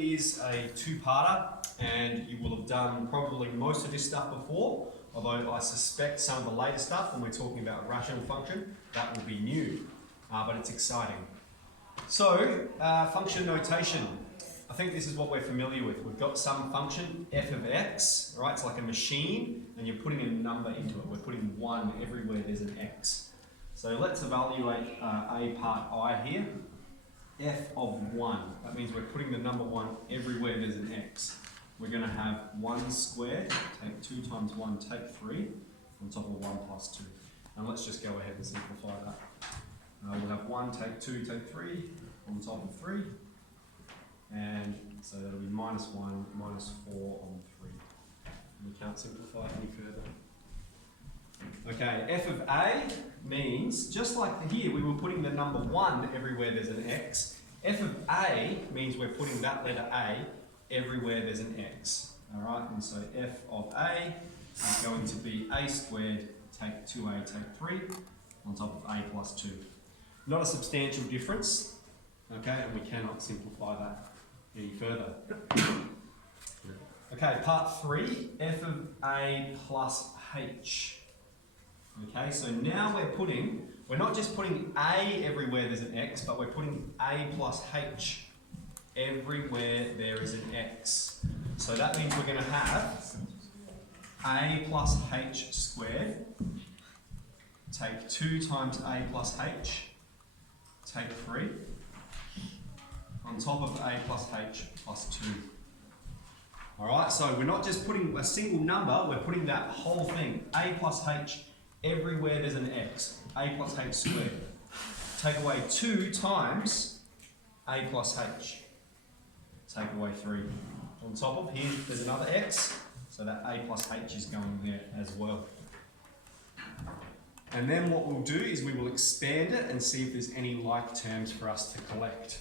is a two-parter, and you will have done probably most of this stuff before, although I suspect some of the later stuff, when we're talking about a rational function, that will be new, but it's exciting. So, function notation. I think this is what we're familiar with. We've got some function, f of x, right? It's like a machine, and you're putting a number into it. We're putting 1 everywhere there's an x. So let's evaluate a part I here. F of 1. That means we're putting the number 1 everywhere there's an x. We're going to have 1 squared, take 2 times 1, take 3, on top of 1 plus 2. And let's just go ahead and simplify that. We'll have 1, take 2, take 3, on top of 3. And so that'll be minus 1, minus 4 on 3. And we can't simplify it any further. Okay, f of a means, just like here, we were putting the number 1 everywhere there's an x. F of a means we're putting that letter a everywhere there's an x. Alright, and so f of a is going to be a squared, take 2a, take 3, on top of a plus 2. Not a substantial difference, okay, and we cannot simplify that any further. Okay, part 3, f of a plus h. Okay, so now we're not just putting a everywhere there's an x, but we're putting a plus h everywhere there is an x. So that means we're going to have a plus h squared, take 2 times a plus h, take 3, on top of a plus h plus 2. Alright, so we're not just putting a single number, we're putting that whole thing, a plus h, everywhere there's an x, a plus h squared. Take away 2 times a plus h. Take away 3. On top of here, there's another x, so that a plus h is going there as well. And then what we'll do is we will expand it and see if there's any like terms for us to collect.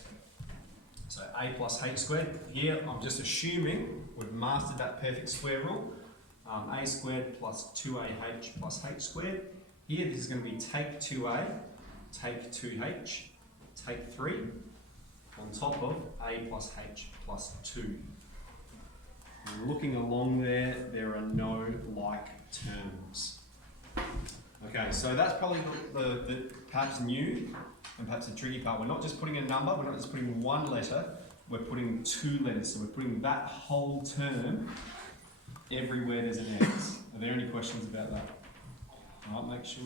So a plus h squared, here I'm just assuming we've mastered that perfect square rule. A squared plus 2ah plus h squared. Here this is going to be take 2a, take 2h, take 3, on top of a plus h plus 2. And looking along there are no like terms. Okay, so that's probably the perhaps new and perhaps the tricky part. We're not just putting a number, we're not just putting one letter, we're putting 2 letters. So we're putting that whole term everywhere there's an x. Are there any questions about that? All right, make sure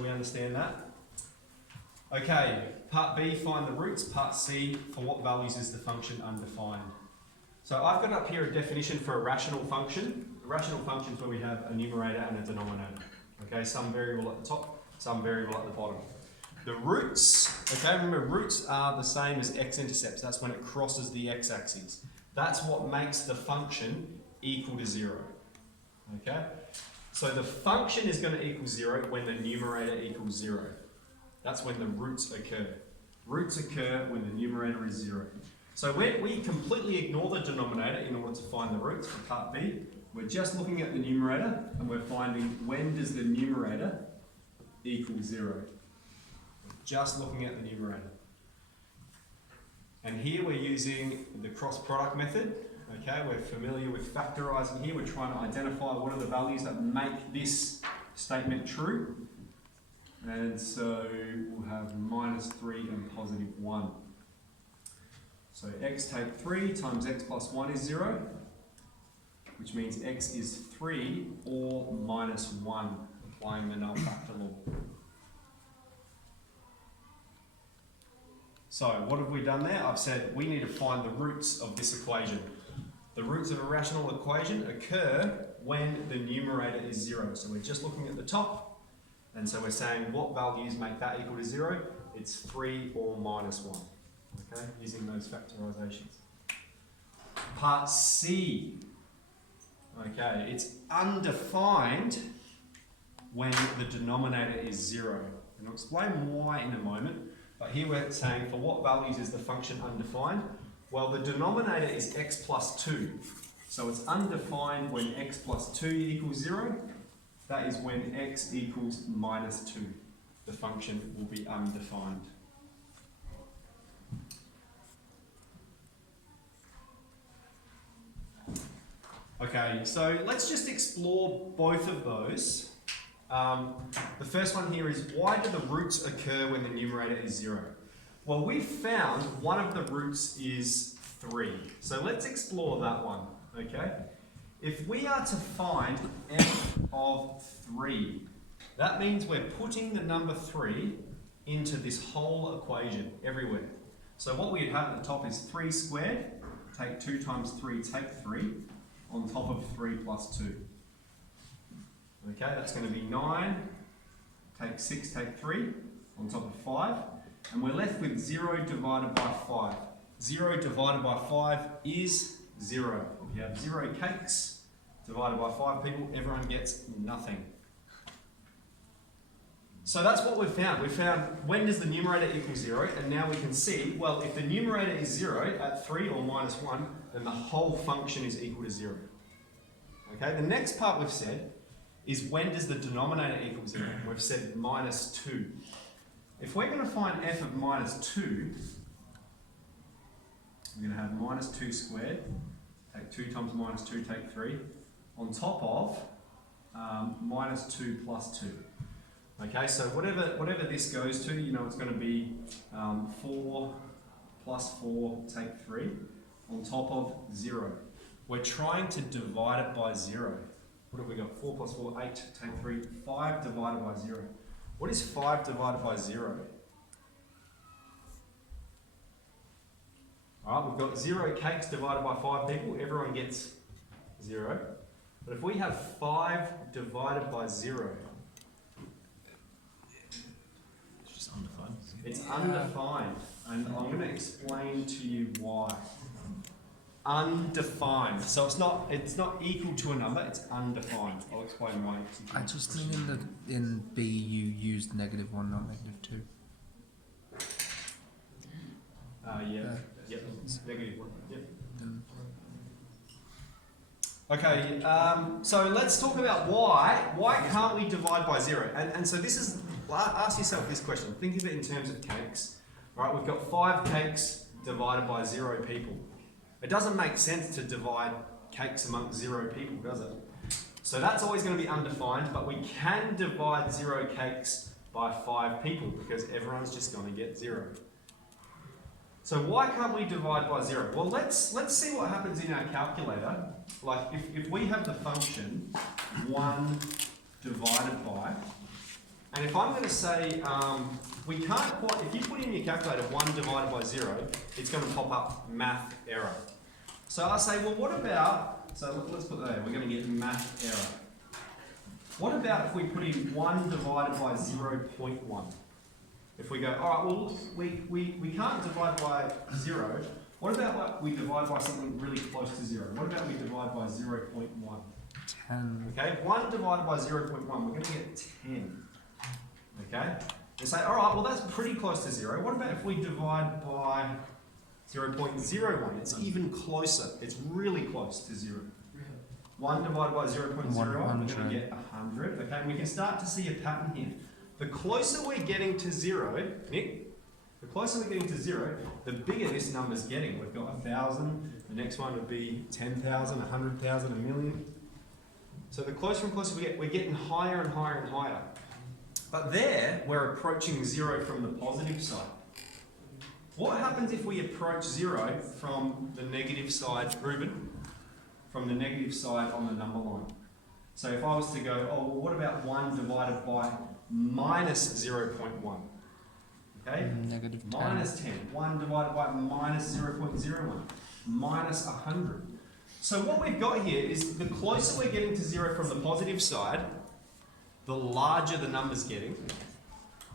we understand that. Okay, part B, find the roots. Part C, for what values is the function undefined? So I've got up here a definition for a rational function. A rational function is where we have a numerator and a denominator. Okay, some variable at the top, some variable at the bottom. The roots, okay, remember roots are the same as x-intercepts. That's when it crosses the x-axis. That's what makes the function equal to 0. Okay? So the function is going to equal 0 when the numerator equals 0. That's when the roots occur. Roots occur when the numerator is 0. So we completely ignore the denominator in order to find the roots for part B. We're just looking at the numerator and we're finding when does the numerator equal 0. Just looking at the numerator. And here we're using the cross product method. Okay, we're familiar with factorising here. We're trying to identify what are the values that make this statement true. And so we'll have minus 3 and positive 1. So x take 3 times x plus 1 is 0, which means x is 3 or minus 1, applying the null factor law. So what have we done there? I've said we need to find the roots of this equation. The roots of a rational equation occur when the numerator is 0. So we're just looking at the top, and so we're saying what values make that equal to 0? It's 3 or minus 1, okay, using those factorizations. Part C, okay, it's undefined when the denominator is 0. And I'll explain why in a moment, but here we're saying for what values is the function undefined? Well, the denominator is x plus 2. So it's undefined when x plus 2 equals 0. That is when x equals minus 2. The function will be undefined. Okay, so let's just explore both of those. The first one here is, why do the roots occur when the numerator is 0? Well, we found one of the roots is 3. So let's explore that one, okay? If we are to find f of 3, that means we're putting the number 3 into this whole equation everywhere. So what we'd have at the top is 3 squared, take 2 times 3, take 3, on top of 3 plus 2. Okay, that's going to be 9, take 6, take 3, on top of 5, and we're left with 0 divided by 5. 0 divided by 5 is 0. If you have 0 cakes divided by 5 people, everyone gets nothing. So that's what we've found. We've found when does the numerator equal 0, and now we can see, well, if the numerator is 0 at 3 or minus 1, then the whole function is equal to 0. Okay, the next part we've said is when does the denominator equal 0? We've said minus 2. If we're going to find f of minus 2, we're going to have minus 2 squared, take 2 times minus 2, take 3, on top of minus 2 plus 2. Okay, so whatever this goes to, you know, it's going to be 4 plus 4, take 3, on top of 0. We're trying to divide it by 0. What have we got? 4 plus 4, 8, take 3, 5 divided by 0. What is 5 divided by 0? Alright, we've got 0 cakes divided by 5 people, everyone gets 0. But if we have 5 divided by 0, it's just undefined. it's undefined, and I'm going to explain to you why. Undefined. So it's not equal to a number, it's undefined. I'll explain why. I just think in B you used -1, not -2. Yeah. Yep. -1. Yep. Okay, so let's talk about why. Why can't we divide by 0? And so this is, ask yourself this question. Think of it in terms of cakes. All right, we've got 5 cakes divided by 0 people. It doesn't make sense to divide cakes amongst 0 people, does it? So that's always going to be undefined, but we can divide 0 cakes by 5 people because everyone's just going to get 0. So why can't we divide by 0? Well, let's see what happens in our calculator. Like if we have the function 1 divided by, and if I'm going to say we can't quite, if you put in your calculator 1 divided by 0, it's going to pop up math error. So I say, well, what about, so let's put that there, we're going to get math error. What about if we put in 1 divided by 0.1? If we go, all right, well, we can't divide by 0. What about like we divide by something really close to 0? What about we divide by 0.1? 10. Okay, 1 divided by 0.1, we're going to get 10. Okay? And say, all right, well, that's pretty close to 0. What about if we divide by 0.01? It's even closer. It's really close to 0. 1 divided by 0.01, we're going to get 100. Okay, and we can start to see a pattern here. The closer we're getting to 0, Nick, the closer we're getting to 0, the bigger this number's getting. We've got 1,000, the next one would be 10,000, 100,000, a million. So the closer and closer we get, we're getting higher and higher and higher. But there, we're approaching 0 from the positive side. What happens if we approach 0 from the negative side, Ruben? From the negative side on the number line. So if I was to go, oh, well, what about 1 divided by minus 0.1? Okay? -10. Minus 10. 1 divided by minus 0.01. Minus 100. So what we've got here is the closer we're getting to 0 from the positive side, the larger the number's getting.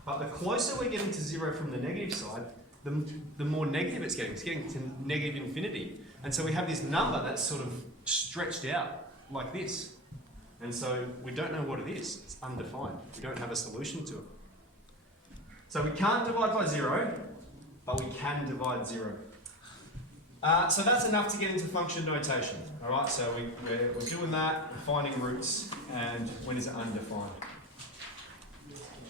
But the closer we're getting to 0 from the negative side, the more negative it's getting. It's getting to negative infinity. And so we have this number that's sort of stretched out like this. And so we don't know what it is. It's undefined. We don't have a solution to it. So we can't divide by 0, but we can divide 0. So that's enough to get into function notation. All right, so we're doing that, we're finding roots, and when is it undefined?